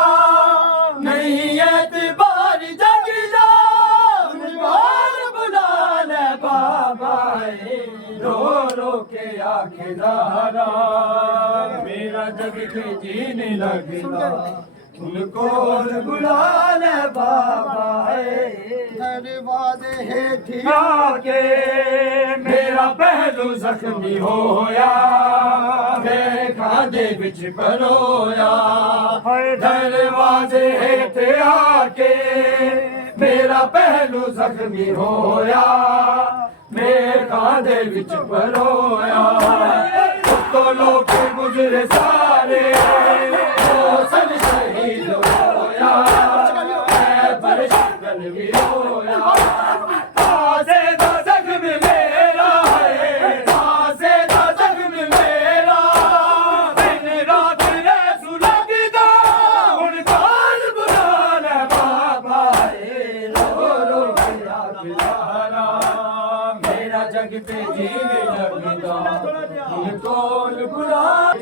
नहीं एतबार जग जा उनको बुला ले बाबा रो रो के आंखें ज़ारा मेरा जग के जीने लगदा उनको बुला ले बाबा दरवाजे हेठ आके मेरा पहलू जख्मी होया मेरे खादे बिच परोया दरवाजे हेठ आके मेरा पहलू जख्मी होया मेरे खादे बिच परोया तो लोग गुजरे सारे मोहसन शहीद होया पर शिकन भी होया फांसे दा जख्म मेरा है फांसे दा जख्म मेरा ਦਰਬਾਰ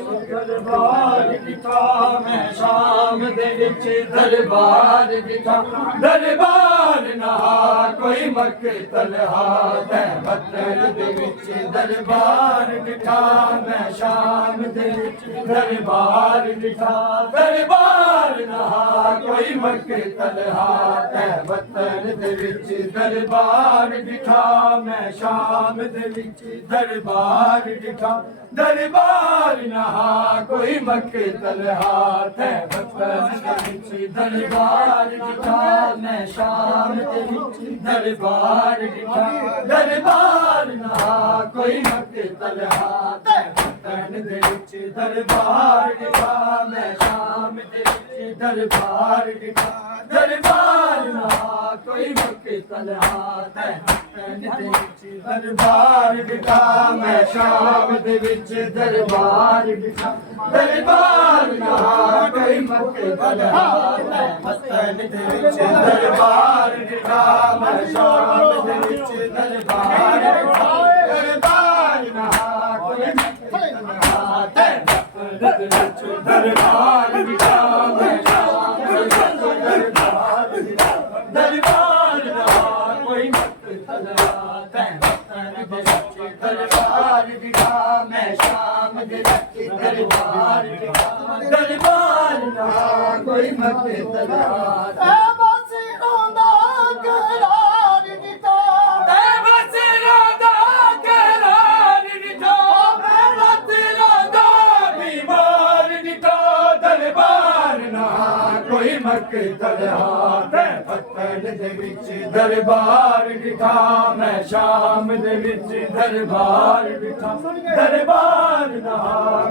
ਦਿਖਾ ਮੈਂ ਸ਼ਾਮ ਦੇ ਵਿੱਚ ਦਰਬਾਰ ਦਿਖਾ ਦਰਬਾਰ ਨਾ ਕੋਈ ਮਕਤਲ ਹਾਥ ਹੈ ਬੱਤਲ ਦੇ ਵਿੱਚ ਦਰਬਾਰ ਦਿਖਾ ਮੈਂ ਸ਼ਾਮ ਦੇ ਵਿੱਚ ਦਰਬਾਰ ਦਿਖਾ ਦਰਬਾਰ ਨਾ ਕੋਈ ਮਕਤਲ ਹਾਥ ਹੈ ਬੱਤਲ ਦੇ ਵਿੱਚ ਦਰਬਾਰ ਦਿਖਾ ਮੈਂ ਸ਼ਾਮ ਦੇ ਵਿੱਚ ਦਰਬਾਰ ਦਿਖਾ ਦਰਬਾਰ ਨਾ ਕੋਈ ਮਕਤਲ ਹਾਥ ਹੈ ਬੱਤਲ ਦੇ ਵਿੱਚ ਦਰਬਾਰ ਦਿਖਾ ਮੈਂ ਸ਼ਾਮ ਦੇ ਵਿੱਚ ਦਰਬਾਰ ਦਿਖਾ ਦਰਬਾਰ ਨਾ ਕੋਈ ਮਕਤਲ ਹਾਥ ਹੈ ਬੱਤਲ ਦੇ ਵਿੱਚ ਦਰਬਾਰ ਦਿਖਾ ਮੈਂ ਸ਼ਾਮ ਦੇ ਵਿੱਚ ਦਰਬਾਰ ਦਿਖਾ ਦਰਬਾਰ ਨਾ ਕੋਈ ਮਕਤਲ ਹਾਥ ਹੈ ਬੱਤਲ ਦੇ ਵਿੱਚ ਦਰਬਾਰ ਦਿਖਾ ਮੈਂ ਸ਼ਾਮ ਦੇ ਵਿੱਚ ਦਰਬਾਰ ਦਿਖਾ ਦਰਬਾਰ ਨਾ ਕੋਈ ਮਕਤਲ ਹਾਥ ਹੈ ਬੱਤਲ ਦੇ ਵਿੱਚ ਦਰਬਾਰ ਦਿਖਾ ਮੈਂ ਸ਼ਾਮ ਦੇ ਵਿੱਚ ਦਰਬਾਰ ਦਿਖਾ ਦਰਬਾਰ ਨਾ ਕੋਈ ਮਕਤਲ ਹਾਥ ਹੈ ਬੱਤਲ ਦੇ ਵਿੱਚ ਦਰਬਾਰ ਦਿਖਾ ਮੈਂ ਸ਼ਾਮ ਦੇ ਵਿੱਚ ਦਰਬਾਰ ਦਿਖਾ ਦਰਬਾਰ ਨਾ ਕੋਈ ਮਕਤਲ ਹਾਥ ਹੈ ਬੱਤਲ ਦੇ ਵਿੱਚ ਦਰਬਾਰ ਦਿਖਾ ਮੈਂ ਸ਼ਾਮ ਦੇ ਵਿੱਚ ਦਰਬਾਰ ਦਿਖਾ ਦਰਬਾਰ ਨਾ ਕੋਈ ਮਕਤਲ ਹਾਥ ਹੈ ਕੋਈ ਮਕਤਲ ਹਾਥ ਹੈ ਬੱਤਲ ਦੇ ਵਿੱਚ ਦਰਬਾਰ ਦਿਖਾ ਮੈਂ ਸ਼ਾਮ ਦੇ ਵਿੱਚ ਦਰਬਾਰ ਦਿਖਾ ਦਰਬਾਰ ਨਾ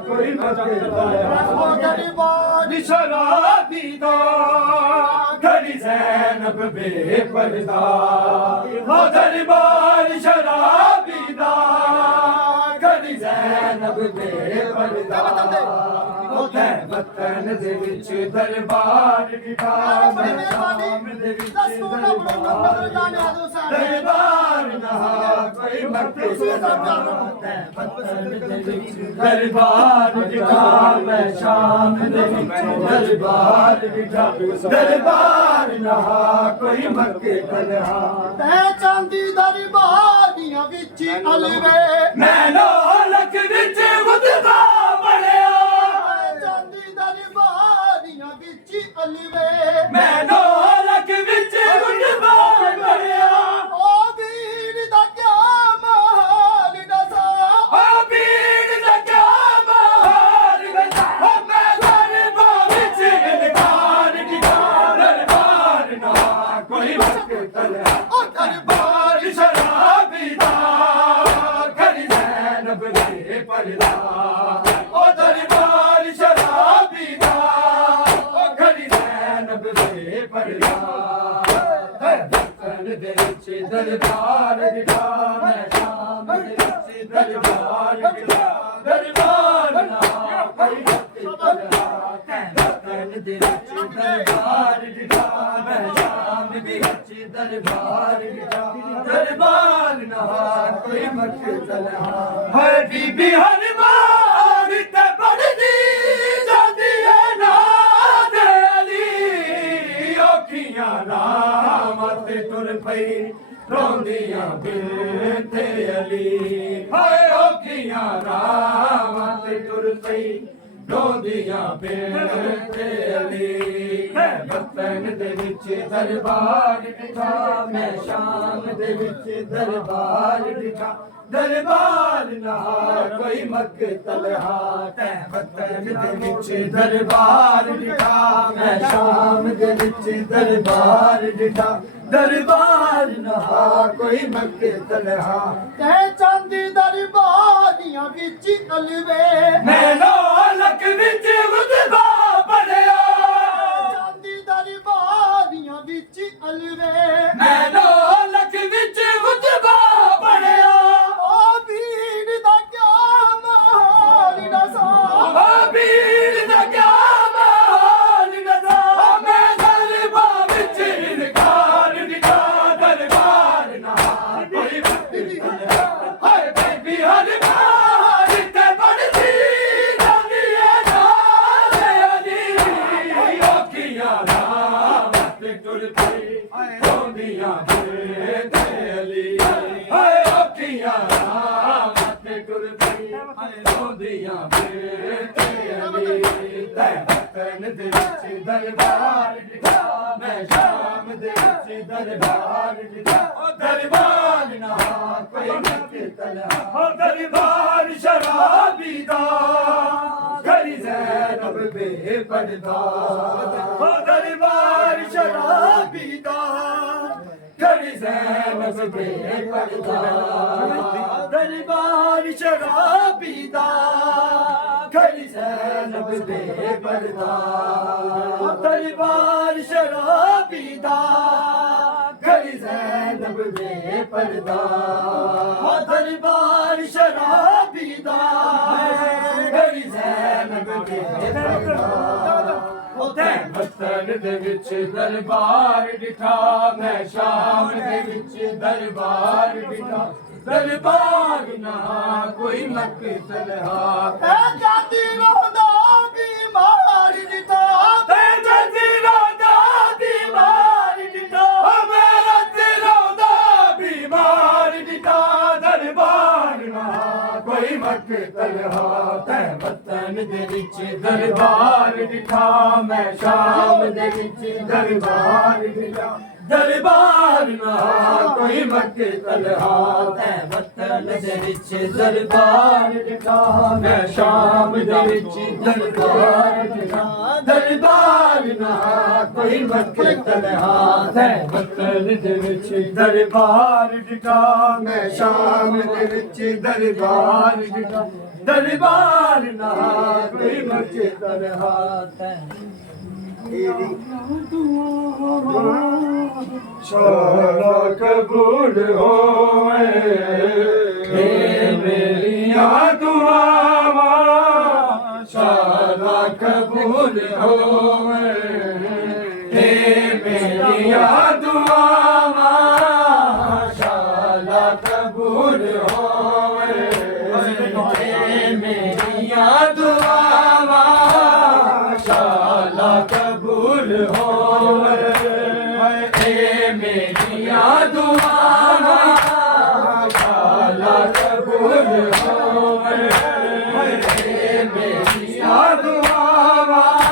ਕੋਈ ਮਕਤਲ ਹਾਥ ਸ਼ਰਾਬੀ ਦਾ ਘੜੀ ਜ਼ੈਨਬ ਬੇਪਰਦਾ ਹੋ ਦਰਬਾਰ ਸ਼ਰਾਬੀ ਦਾ ਘੜੀ ਜ਼ੈਨਬ ਬੇਪਰਦਾ ਬੱਤਲ ਦੇ ਵਿੱਚ ਦਰਬਾਰ ਦਿਖਾ ਮੈਂ ਸ਼ਾਮ ਦੇ ਵਿੱਚ ਦਰਬਾਰ ਨਾ ਕੋਈ ਮਕਤਲ ਹਾਥ ਹੈ ਬੱਤਲ ਦੇ ਵਿੱਚ ਦਰਬਾਰ ਦਿਖਾ ਮੈਂ ਸ਼ਾਮ ਦੇ ਵਿੱਚ ਦਰਬਾਰ ਦਿਖਾ ਦਰਬਾਰ ਨਾ ਕੋਈ ਮਕਤਲ ਹਾਥ ਹੈ ਚਾਂਦੀ ਦਰਬਾਰ ਦੀਆਂ ਵਿੱਚ ਅਲਵੇ ਮੈਂ ਲੋਲਕ ਵਿੱਚ ਮੁਦਦਾ ਬਣਿਆ ਚਾਂਦੀ ਦਰਬਾਰ ਦੀਆਂ ਵਿੱਚ ਅਲਵੇ ਮੈਂ ਲੋਲਕ ਵਿੱਚ ਮੁਦਦਾ ਬਣਿਆ ਉਹ ਵੀਰ ਦਾ ਕਿਆ ਮਹਾਲ ਦੱਸਾਂ ਉਹ ਵੀਰ ਦਾ ਕਿਆ ਮਹਾਲ ਦੱਸਾਂ ਮੈਂ ਦਰਬਾਰ ਵਿੱਚ ਇਨਕਾਰ ਕੀਤਾ ਦਰਬਾਰ ਨਾ ਕੋਈ ਮਕਤਲ ਉਹ ਦਰਬਾਰ ਸ਼ਰਾਬੀ ਦਾ ਘੜੀ ਜ਼ੈਨਬ ਦੇ ਪਰਦਾ ਉਹ ਦਰਬਾਰ ਸ਼ਰਾਬੀ ਦਾ ਉਹ ਘੜੀ ਜ਼ੈਨਬ ਦੇ ਪਰਦਾ ਬੱਤਲ ਦੇ ਵਿੱਚ ਦਰਬਾਰ ਦਿਖਾ ਮੈਂ ਸ਼ਾਮ ਦੇ ਵਿੱਚ ਦਰਬਾਰ ਦਿਖਾ ਦਰਬਾਰ ਨਾ ਕੋਈ ਮਕਤਲ ਹਾਥ ਹੈ ਬੱਤਲ ਦੇ ਵਿੱਚ ਦਰਬਾਰ ਦਿਖਾ ਮੈਂ ਸ਼ਾਮ ਦੇ ਵਿੱਚ ਦਰਬਾਰ ਦਿਖਾ ਦਰਬਾਰ ਨਾ ਕੋਈ ਮਕਤਲ ਹਾਥ ਹੈ ਬੀਬੀ ਹਰਮਾਨ ਤੇ ਪੜਦੀ ਜਾਂਦੀ ਹੈ ਨਾਦ ਅਲੀ ਔਖੀਆਂ ਰਾਮਾਂ ਤੇ ਤੁਰ ਪਈ ਰੋਂਦੀਆਂ ਬਿਨਤੇ ਅਲੀ ਹਾਏ ਔਖੀਆਂ ਰਾਮਾਂ ਤੇ ਤੁਰ ਪਈ ਰੋਂਦੀਆਂ ਬਿਨਤੇ ਅਲੀ ਬੱਤਲ ਦੇ ਵਿੱਚ ਦਰਬਾਰ ਦਿਖਾ ਮੈਂ ਸ਼ਾਮ ਦੇ ਵਿੱਚ ਦਰਬਾਰ ਦਿਖਾ ਦਰਬਾਰ ਨਾ ਕੋਈ ਮਕਤਲ ਹਾਥ ਹੈ ਬੱਤਲ ਦੇ ਵਿੱਚ ਦਰਬਾਰ ਦਿਖਾ ਮੈਂ ਸ਼ਾਮ ਦੇ ਵਿੱਚ ਦਰਬਾਰ ਦਿਖਾ ਦਰਬਾਰ ਨਾ ਕੋਈ ਮਕਤਲ ਹਾਥ ਹੈ ਚਾਂਦੀ ਦਰਬਾਰ ਦੀਆਂ ਵਿੱਚ ਅਲਵੇ ਮੈਂ ਲੋਲਕ ਵਿੱਚ ਮੁਦਦਾ ਬਣਿਆ ਚਾਂਦੀ ਦਰਬਾਰ ਦੀਆਂ ਵਿੱਚ ਅਲਵੇ ਮੈਂ ਲੋਲਕ ਵਿੱਚ ਮੁਦਦਾ ਬਣਿਆ ਉਹ ਵੀਰ ਦਾ ਕਿਆ ਮਹਾਲ ਦੱਸਾਂ ਉਹ ਵੀਰ ਦਾ ਕਿਆ ਮਹਾਲ ਦੱਸਾਂ ਮੈਂ ਦਰਬਾਰ ਵਿੱਚ ਇਨਕਾਰ ਦਿਖਾ ਦਰਬਾਰ ਨਾ ਕੋਈ ਮਕਤਲ ਹਾਏ ਬੀਬੀ ਹਰਮਾਨ ਤੇ ਪੜਦੀ टुर पई रोंदियां बेली हाय अखियां मत टुर पई रोंदियां बेली तै वतन दे विच दरबार दिखा मैं शाम दे विच दरबार दिखा दरबार ना कोई मत तलहा दरबार शराबी दा घड़ी ज़ैनब बेपर्दा दरबार शराबी दा घड़ी ज़ैनब बेपर्दा दरबार शराबी दा घड़ी ज़ैनब बेपर्दा दरबार शराबी दा घड़ी ज़ैनब बेपर्दा दरबार शराबी दा घड़ी ज़ैनब बेपर्दा वतन दे विच दरबार दिखा मैं शाम दे विच दरबार दिखा दरबार ना कोई मत तलहा जाती रोदा बीमार दिखा जाती रोदा बीमार दिखा मेरा रोदा बीमार दिखा दरबार ना कोई मत तलहा तै वतन दे विच दरबार दिखा मैं शाम दे विच दरबार दिखा दरबार ना कोई मत तलहा तै वतन दे विच दरबार दिखा मैं शाम दे विच दरबार दिखा दरबार ना कोई मत तलहा तै वतन दे विच दरबार दिखा मैं शाम दे विच दरबार दिखा दरबार ना कोई मत तलहा तै शाला कबूल होवे मेरियां दुआवां शाला कबूल होवे मेरियां दुआवां शाला कबूल होवे मेरियां दुआवां शाला कबूल होवे मेरियां दुआवां शाला कबूल होवे मेरियां दुआवां शाला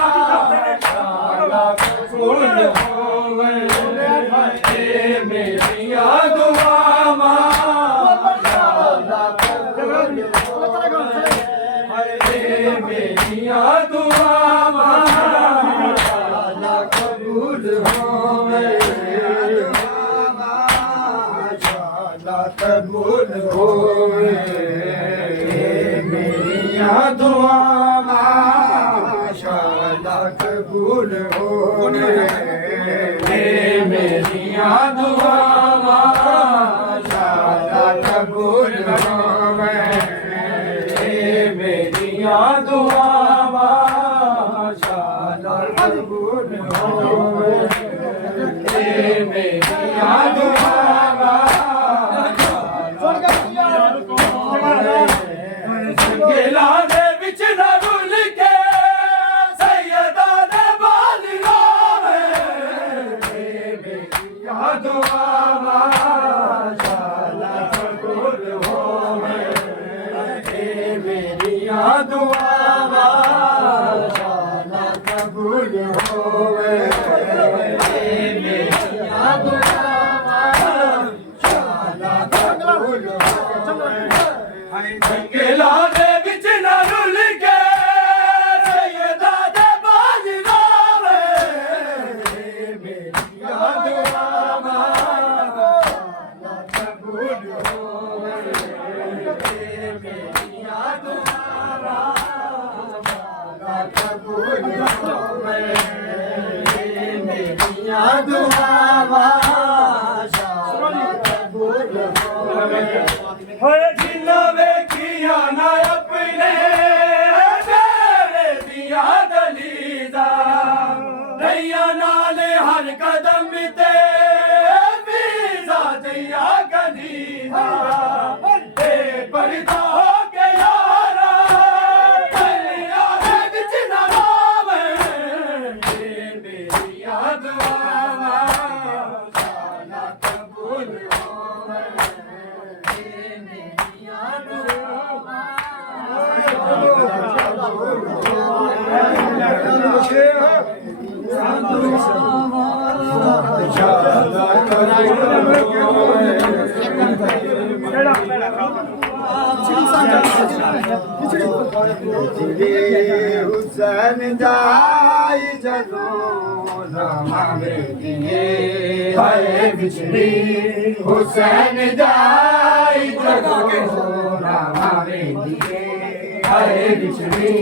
कबूल होवे मेरियां दुआवां शाला कबूल होवे मेरियां दुआवां शाला कबूल होवे शाला कबूल होवे मेरियां दुआवां शाला कबूल होवे मेरियां दुआवां शाला कबूल होवे मेरियां दुआवां शाला कबूल होवे मेरियां दुआवां संगेला दे विच ना रुल के सैयदा दे बाल लावे मेरियां दुआवां शाला कबूल होवे मेरियां दुआवां शाला कबूल होवे मेरियां दुआवां शाला कबूल होवे संगेला दे विच ना रुल के सैयदा दे बाल लावे मेरियां दुआवां शाला कबूल होवे मेरियां दुआवां शाला कबूल होवे मेरियां दुआवां शाला कबूल होवे होए जिन्ना वेखिया ना अपने मेरे दिया दलीदा नैया नाले हर कदम ते वीज़ा दिया गनीदा पर्दा हो के यारा कलिया विच ना रोवे मेरियां दुआवां हुसैन जाई जदों रामा दिए हाय बिछड़ी हुसैन जाई जदों रामा दिए हाय बिछड़ी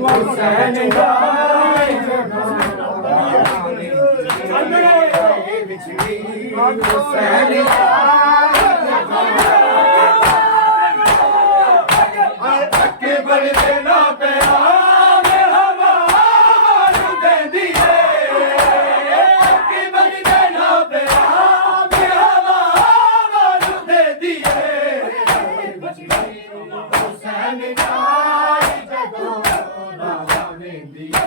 हुसैन जाई जदों रामा दिए हाय बिछड़ी हुसैन जाई बड़े देना पे आगे हवा दे दिए कि बड़े देना पे आगे हवा दे दिए हुसैन जाई जदों रामा दिए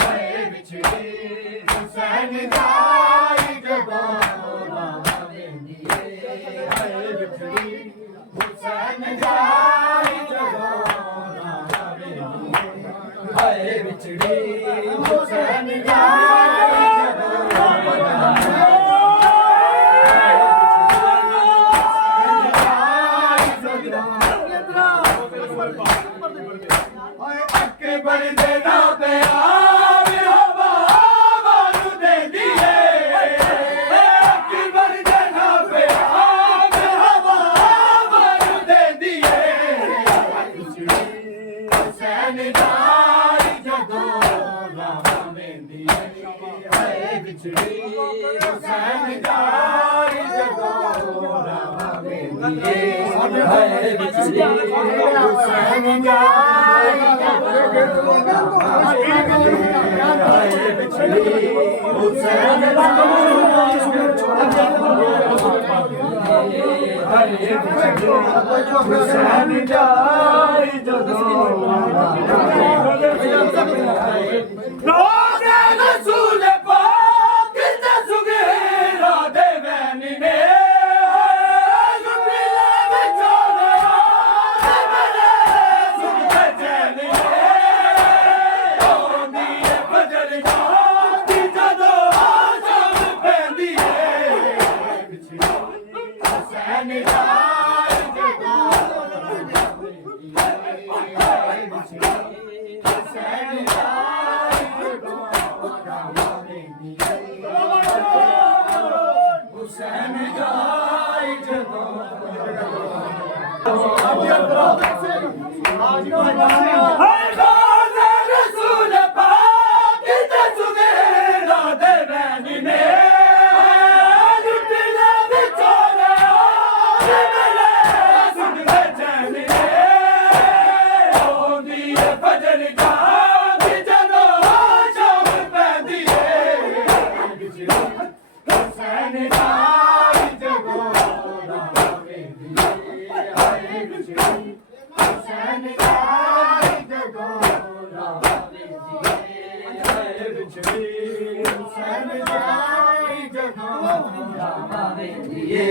हाय बिछड़ी हुसैन जाई जदों रामा दिए हाय बिछड़ी हुसैन जाई जदों हाय बिछड़ी हुसैन जाई अक्के बड़े देना पे आवे हवा मारू दे दिए अक्के बड़े देना पे आवे हवा मारू दे दिए हुसैन जाई जदों रामा दिए हाय बिछड़ी हुसैन जाई जदों रामा दिए हाय बिछड़ी हुसैन जाई जदों रामा दिए हाय बिछड़ी हुसैन हुसैन जाई जदों रोज़े रसूल पाक ते सुगेरा दे बैनी ने जुबिला बिचोले मेरे सुनते चैन होंदी है फजर जाती जदों शाम पैंदी है हुसैन जाई जदों हुसैन जाई जदों हुसैन जाई जदों हाय रोज़े रसूल पाक ते सुगेरा दे बैनी ने जुबिला बिचोले मेरे सुनते चैन होंदी है फजर जाती जदों शाम पैंदी है हुसैन जाई जदों रामा दिए हाय बिछड़ी हुसैन जाई जदों रामा दिए हाय बिछड़ी हुसैन जाई जदों रामा दिए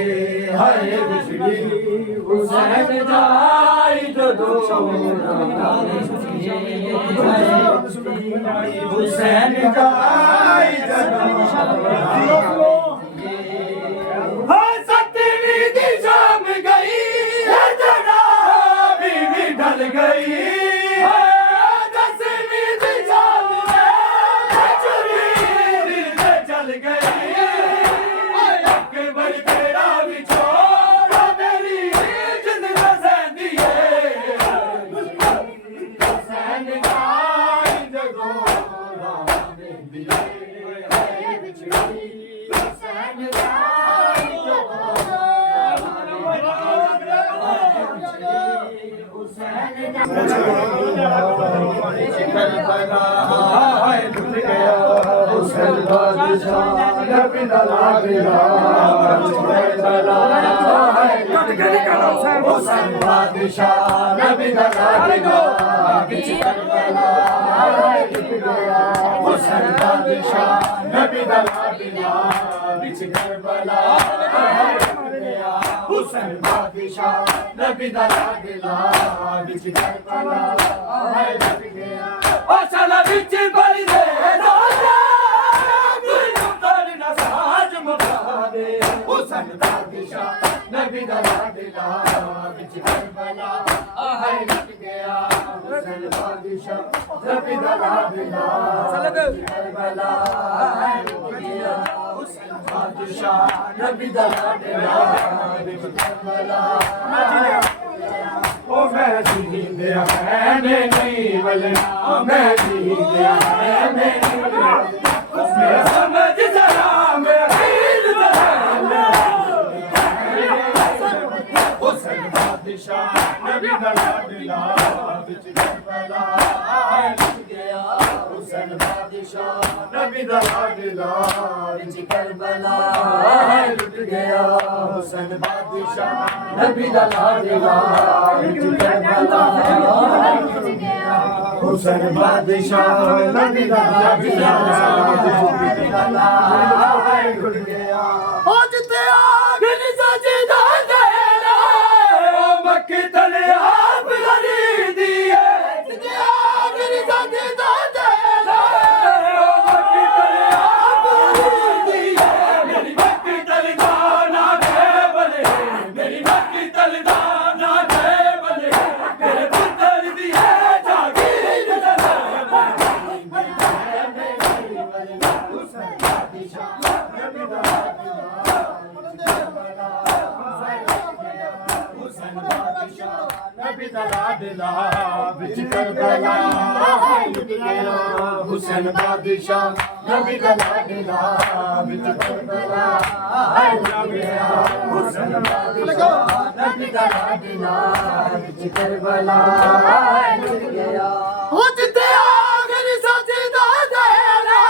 हाय बिछड़ी हुसैन जाई जदों रामा दिए हुसैन जाई जदों हाय सतवीं दी शाम गई है जड़ा बीवी ढल गई हाय दसवीं दी शाम में चुरी दिल से चल गई हाय अकबर तेरा बिछोड़ा मेरी जिंद में सहती है हुसैन जाई जदों रामा दिए हाय बिछड़ी हुसैन जाई जदों हाय लुट गया हुसैन बादशाह नबी दा लागला हाय लुट गया हुसैन बादशाह नबी दा लागला बिच करबला हाय लुट गया हुसैन बादशाह नबी दा लागला बिच करबला हाय लुट गया हुसैन बादशाह नबी दा लागला बिच करबला हाय लुट गया ओ चला बिच बड़ी दे नबी दा लाडला करबला है लुट गया हुसैन बादशाह नबी दा लाडला करबला ओ मैं जींदिया मैंने नहीं बलना मैं जींदिया मैंने नहीं मैं समझ जरा मैं खीर जरा हुसैन बादशाह नबी दा लाडला विच करबला लुट गया हुसैन बादशाह नबी दा लाडला विच करबला लुट गया हुसैन बादशाह नबी दा लाडला विच करबला लुट गया हुसैन बादशाह नबी दा लाडला विच करबला लुट गया ओ जिते आग नी सजदा तेरा ओ मक्के तले आप गरी दी है जिते आग नी सजदा तेरा ओ मक्के तले आप गरी दी है मेरी मक्के तले दाना दे बले मेरी मक्के तले दाना दे बले तेरे पुत्र दी है जागीर दे हुसैन बादशाह नबी दा हुसैन बादशाह नबी दा लाडला विच करबला लुट गया हुसैन बादशाह नबी दा लाडला विच करबला लुट गया हुसैन बादशाह नबी दा लाडला विच करबला लुट गया हो जिते आग नी सजदा तेरा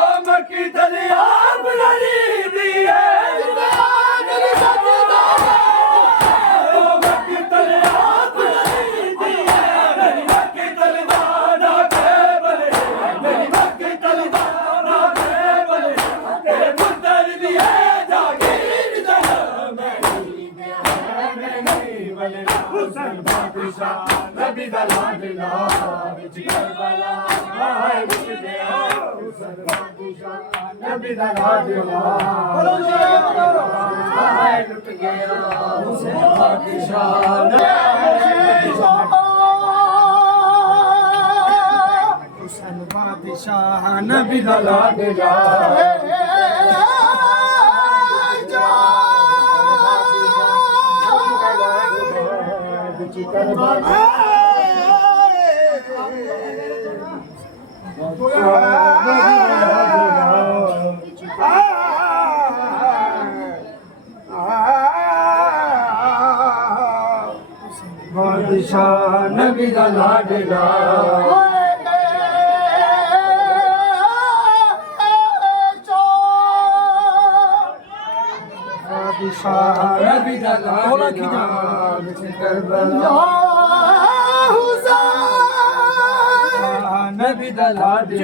ओ मक्की तले आप गरी दी है जिते आग नी सजदा ओ मक्की तले आप गरी दी है मेरी मक्की तले दाना दे बले मेरी मक्की तले दाना दे बले तेरे पुत्र दी है जागीर दे मैं नहीं बले हुसैन बादशाह नबी दा लाडला विच करबला लुट गया हुसैन बादशाह नबी दा लाडला लुट गया हुसैन बादशाह हुसैन बादशाह नबी दा लाडला विच करबला बादशाह नबी दा लाडला बादशाह नबी दा लाडला विच करबला हुसैन नबी दा लाडला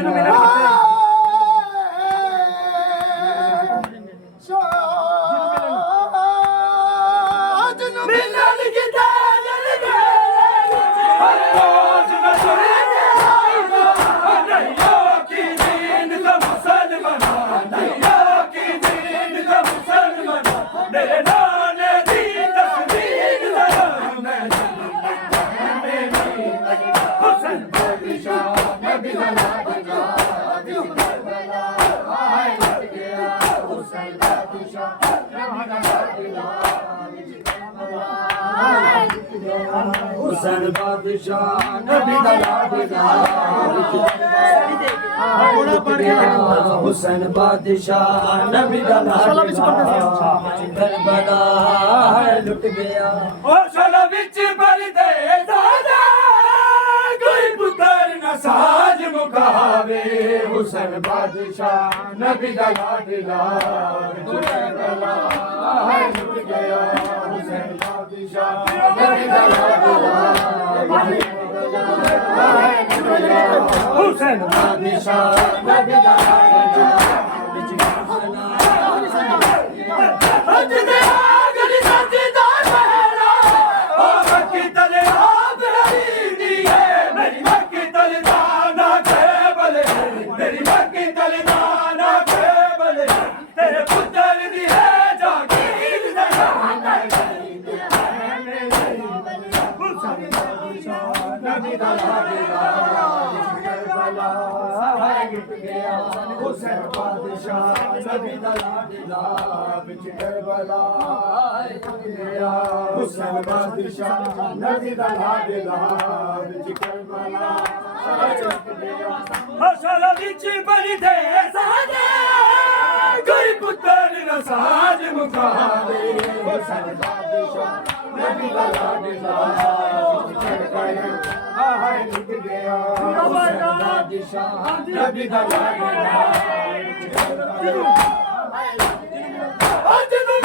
हुसैन बादशाह नबी दा लाडला हुसैन बादशाह नबी दा लाडला करबला लुट गया ओ सोला विच बलदे दादा कोई पुत्र न साज मुकावे हुसैन बादशाह नबी दा लाडला करबला लुट गया हुसैन बादशाह नबी दा लाडला हुसैन बादशाह नबी दा लाडला जिते आग नी सजदा तेरा ओ मक्की तले आप गरी दी है मेरी मक्की तले दाना दे बले मेरी मक्की तले दाना दे बले तेरे पुत्र दी है जागीर दे हुसैन बादशाह नबी दा लाडला ਲੁੱਟ ਗਿਆ ਹੁਸੈਨ ਬਾਦਸ਼ਾਹ ਨਬੀ ਦਾ ਲਾਡਲਾ ਵਿੱਚ ਕਰਬਲਾ ਲੁੱਟ ਗਿਆ ਹੁਸੈਨ ਬਾਦਸ਼ਾਹ ਨਬੀ ਦਾ ਲਾਡਲਾ ਵਿੱਚ ਕਰਬਲਾ ਲੁੱਟ ਗਿਆ ਅਸਲ ਵਿੱਚ ਬਲੀ ਦੇ ਸਾਜੇ ਕੋਈ ਪੁੱਤਰ ਨਾ ਸਾਜ ਮੁਕਾਵੇ ਹੁਸੈਨ ਬਾਦਸ਼ਾਹ ਨਬੀ ਦਾ ਲਾਡਲਾ ਵਿੱਚ ਕਰਬਲਾ ਹਾਏ ਲੁੱਟ ਗਿਆ ਹੁਸੈਨ ਬਾਦਸ਼ਾਹ ਨਬੀ ਦਾ ਲਾਡਲਾ ਵਿੱਚ ਕਰਬਲਾ ਅੱਜ ਨੂੰ